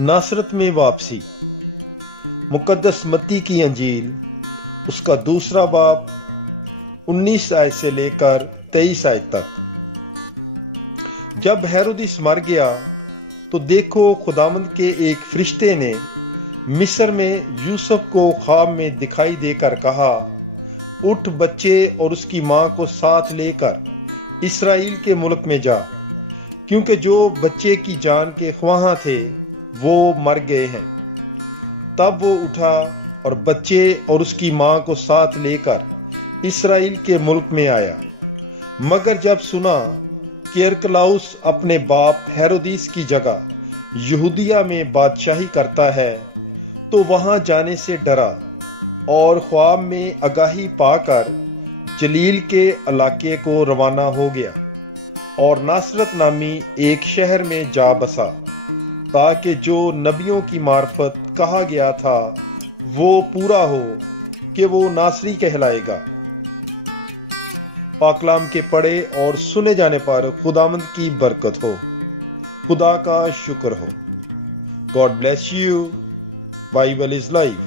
नासरत में वापसी। मुकद्दस मत्ती की अंजील उसका दूसरा बाब 19 आयत से लेकर 23 आयत तक। जब हेरोदिस मर गया तो देखो, खुदावंद के एक फरिश्ते ने मिस्र में यूसुफ को ख्वाब में दिखाई देकर कहा, उठ बच्चे और उसकी मां को साथ लेकर इस्राएल के मुल्क में जा, क्योंकि जो बच्चे की जान के ख्वाहां थे वो मर गए हैं। तब वो उठा और बच्चे और उसकी मां को साथ लेकर इस्राएल के मुल्क में आया। मगर जब सुना कि अरकलाउस अपने बाप हेरोदिस की जगह यहूदिया में बादशाही करता है, तो वहां जाने से डरा और ख्वाब में आगाही पाकर जलील के इलाके को रवाना हो गया और नासरत नामी एक शहर में जा बसा, ताकि जो नबियों की मार्फत कहा गया था वो पूरा हो कि वो नासरी कहलाएगा। पाकलाम के पढ़े और सुने जाने पर खुदावंद की बरकत हो। खुदा का शुक्र हो। God bless you. Bible is life.